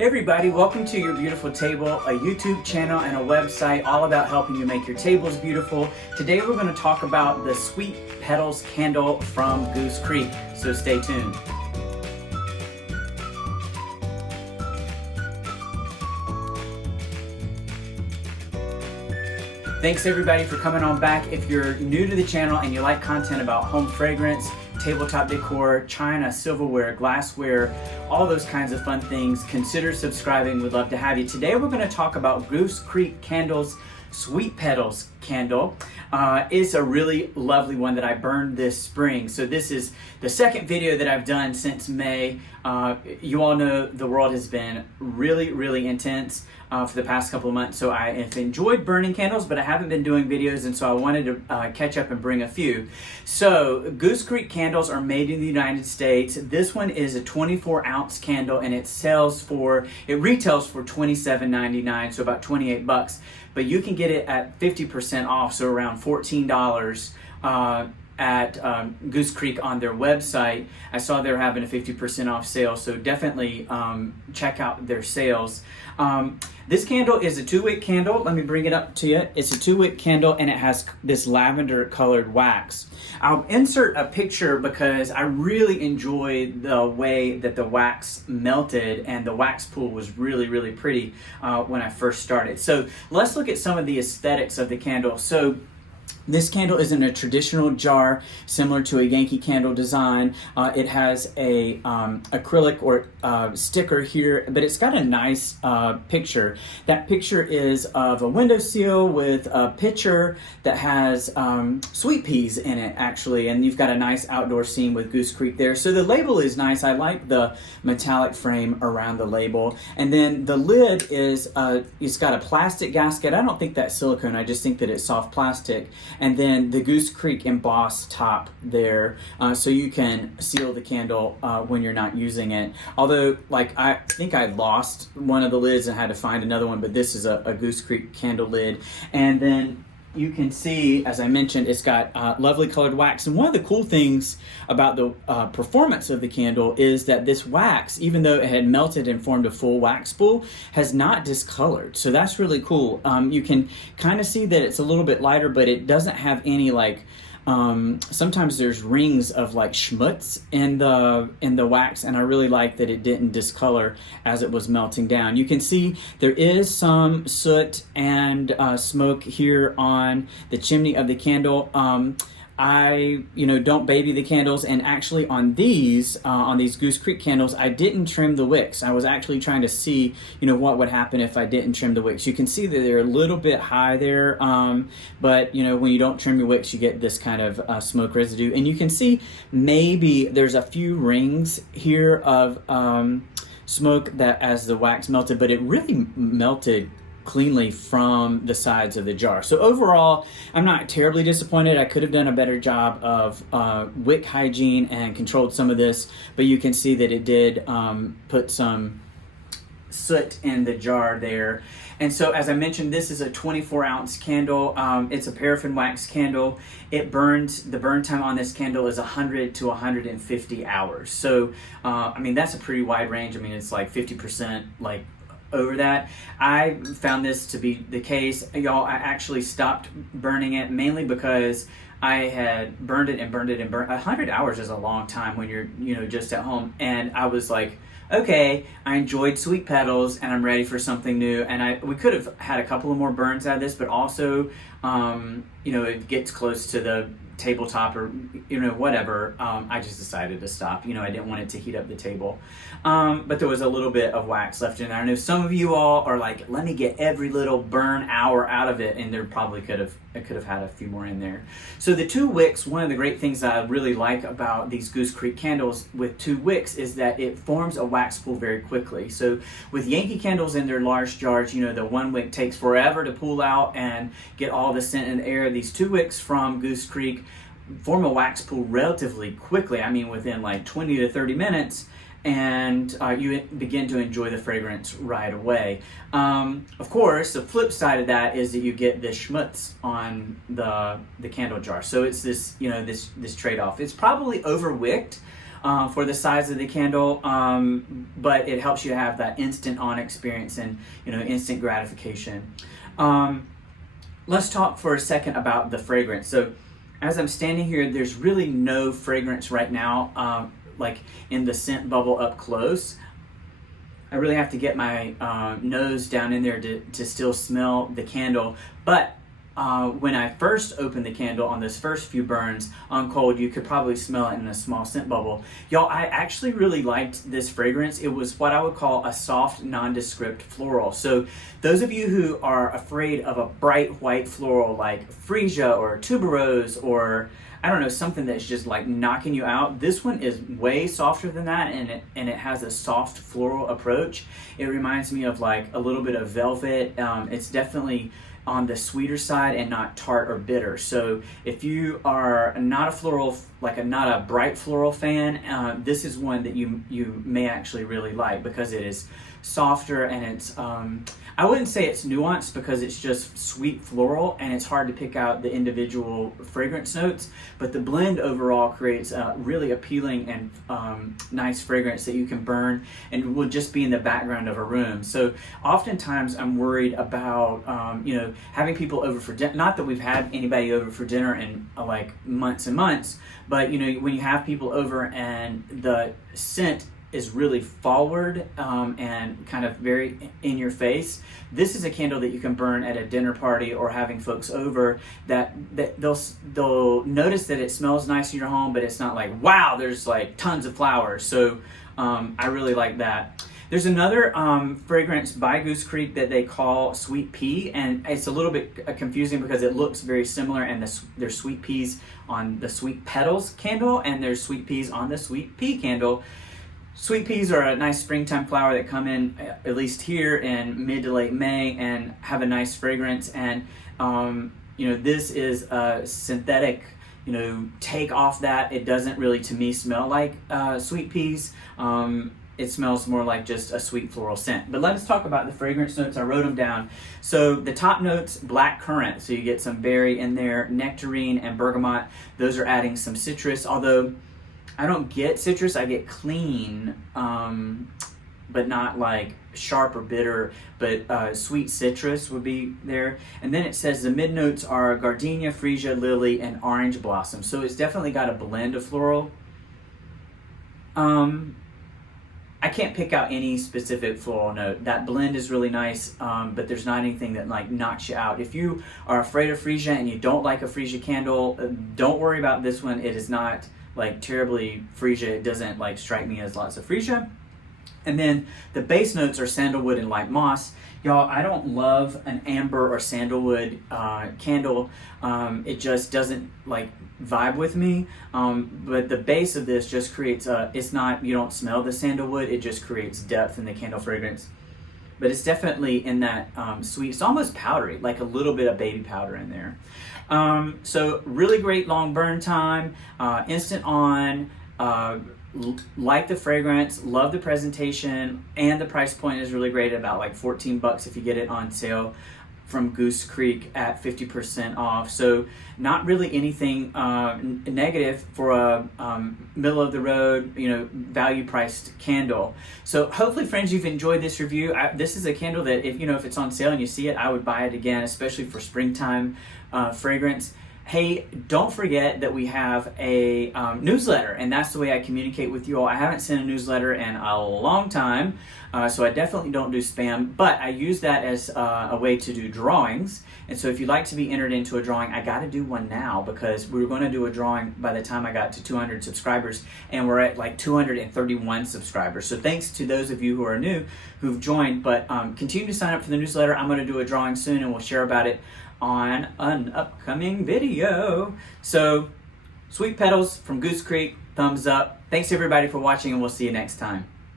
Hey everybody, welcome to Your Beautiful Table, a YouTube channel and a website all about helping you make your tables beautiful. Today we're going to talk about the Sweet Petals candle from Goose Creek, so stay tuned. Thanks everybody for coming on back. If you're new to the channel and you like content about home fragrance, tabletop decor, china, silverware, glassware, all those kinds of fun things, consider subscribing. We'd love to have you. Today we're going to talk about Goose Creek Candles Sweet Petals candle. It's a really lovely one that I burned this spring. So this is the second video that I've done since May. You all know the world has been really intense for the past couple of months. So I have enjoyed burning candles, but I haven't been doing videos, and so I wanted to catch up and bring a few. So Goose Creek candles are made in the United States. This one is a 24-ounce candle, and it retails for $27.99, so about 28 bucks. But you can get it at 50% off, so around $14 at Goose Creek on their website. I saw they're having a 50% off sale, so definitely check out their sales. This candle is a 2-wick candle. Let me bring it up to you. It's a 2-wick candle, and it has this lavender colored wax. I'll insert a picture because I really enjoyed the way that the wax melted, and the wax pool was really pretty when I first started. So let's look at some of the aesthetics of the candle. So this candle is in a traditional jar, similar to a Yankee Candle design. It has a acrylic or sticker here, but it's got a nice picture. That picture is of a windowsill with a pitcher that has sweet peas in it, actually, and you've got a nice outdoor scene with Goose Creek there. So the label is nice. I like the metallic frame around the label. And then the lid is, it's got a plastic gasket. I don't think that's silicone. I just think that it's soft plastic. And then the Goose Creek embossed top there, so you can seal the candle when you're not using it. Although, like, I think I lost one of the lids and had to find another one, but this is a Goose Creek candle lid. And then you can see, as I mentioned, it's got lovely colored wax. And one of the cool things about the performance of the candle is that this wax, even though it had melted and formed a full wax pool, has not discolored. So that's really cool. You can kind of see that it's a little bit lighter, but it doesn't have any, like, sometimes there's rings of like schmutz in the wax, and I really like that it didn't discolor as it was melting down. You can see there is some soot and smoke here on the chimney of the candle. I don't baby the candles, and actually on these Goose Creek candles, I didn't trim the wicks. I was actually trying to see what would happen if I didn't trim the wicks. You can see that they're a little bit high there, but when you don't trim your wicks, you get this kind of smoke residue. And you can see maybe there's a few rings here of smoke that as the wax melted, but it really melted cleanly from the sides of the jar. So overall, I'm not terribly disappointed. I could have done a better job of wick hygiene and controlled some of this, but you can see that it did put some soot in the jar there. And so, as I mentioned, this is a 24-ounce candle. It's a paraffin wax candle. It burns, the burn time on this candle is 100 to 150 hours. So, I mean, that's a pretty wide range. I mean, it's like 50% like over that. I found this to be the case. Y'all, I actually stopped burning it mainly because I had burned it and burned it and burned. 100 hours is a long time when you're, just at home. And I was like, okay, I enjoyed Sweet Petals and I'm ready for something new. And we could have had a couple of more burns out of this, but also, it gets close to the tabletop or whatever. I just decided to stop. I didn't want it to heat up the table, but there was a little bit of wax left in there. I know some of you all are like, let me get every little burn hour out of it, and there probably could have had a few more in there. So the 2 wicks, one of the great things that I really like about these Goose Creek candles with 2 wicks is that it forms a wax pool very quickly. So with Yankee candles in their large jars, the 1 wick takes forever to pull out and get all the scent in the air. These 2 wicks from Goose Creek form a wax pool relatively quickly. I mean, within like 20 to 30 minutes, and you begin to enjoy the fragrance right away. Of course, the flip side of that is that you get this schmutz on the candle jar. So it's this, this trade-off. It's probably overwicked. for the size of the candle, but it helps you have that instant on experience and instant gratification. Let's talk for a second about the fragrance. So as I'm standing here, there's really no fragrance right now, like in the scent bubble up close. I really have to get my nose down in there to still smell the candle. But when I first opened the candle on those first few burns on cold, you could probably smell it in a small scent bubble. Y'all, I actually really liked this fragrance. It was what I would call a soft, nondescript floral. So those of you who are afraid of a bright white floral like freesia or tuberose or I don't know, something that's just like knocking you out. This one is way softer than that, and it has a soft floral approach. It reminds me of like a little bit of velvet. It's definitely on the sweeter side and not tart or bitter. So if you are not a floral, not a bright floral fan, this is one that you may actually really like because it is softer and it's I wouldn't say it's nuanced because it's just sweet floral and it's hard to pick out the individual fragrance notes, but the blend overall creates a really appealing and nice fragrance that you can burn and will just be in the background of a room. So oftentimes I'm worried about having people over for dinner. Not that we've had anybody over for dinner in like months and months, but when you have people over and the scent is really forward and kind of very in your face. This is a candle that you can burn at a dinner party or having folks over that they'll notice that it smells nice in your home, but it's not like, wow, there's like tons of flowers. So I really like that. There's another fragrance by Goose Creek that they call Sweet Pea, and it's a little bit confusing because it looks very similar, and there's sweet peas on the Sweet Petals candle, and there's sweet peas on the Sweet Pea candle. Sweet peas are a nice springtime flower that come in, at least here, in mid to late May and have a nice fragrance. And, this is a synthetic, take off that. It doesn't really, to me, smell like sweet peas. It smells more like just a sweet floral scent. But let us talk about the fragrance notes. I wrote them down. So the top notes, black currant. So you get some berry in there, nectarine and bergamot. Those are adding some citrus, although I don't get citrus, I get clean, but not like sharp or bitter, but sweet citrus would be there. And then it says the mid notes are gardenia, freesia, lily, and orange blossom. So it's definitely got a blend of floral. I can't pick out any specific floral note. That blend is really nice, but there's not anything that like knocks you out. If you are afraid of freesia and you don't like a freesia candle, don't worry about this one. It is not like terribly freesia. It doesn't like strike me as lots of freesia. And then the base notes are sandalwood and light moss. Y'all, I don't love an amber or sandalwood candle. It just doesn't like vibe with me. But the base of this just creates you don't smell the sandalwood, it just creates depth in the candle fragrance. But it's definitely in that sweet, it's almost powdery, like a little bit of baby powder in there. So really great long burn time, instant on, like the fragrance, love the presentation, and the price point is really great, about like $14 if you get it on sale from Goose Creek at 50% off. So not really anything negative for a middle of the road, value priced candle. So hopefully, friends, you've enjoyed this review. This is a candle that if it's on sale and you see it, I would buy it again, especially for springtime fragrance. Hey, don't forget that we have a newsletter, and that's the way I communicate with you all. I haven't sent a newsletter in a long time, so I definitely don't do spam, but I use that as a way to do drawings. And so if you'd like to be entered into a drawing, I got to do one now because we were going to do a drawing by the time I got to 200 subscribers, and we're at like 231 subscribers. So thanks to those of you who are new who've joined, but continue to sign up for the newsletter. I'm going to do a drawing soon, and we'll share about it on an upcoming video. So, Sweet Petals from Goose Creek, thumbs up. Thanks everybody for watching, and we'll see you next time.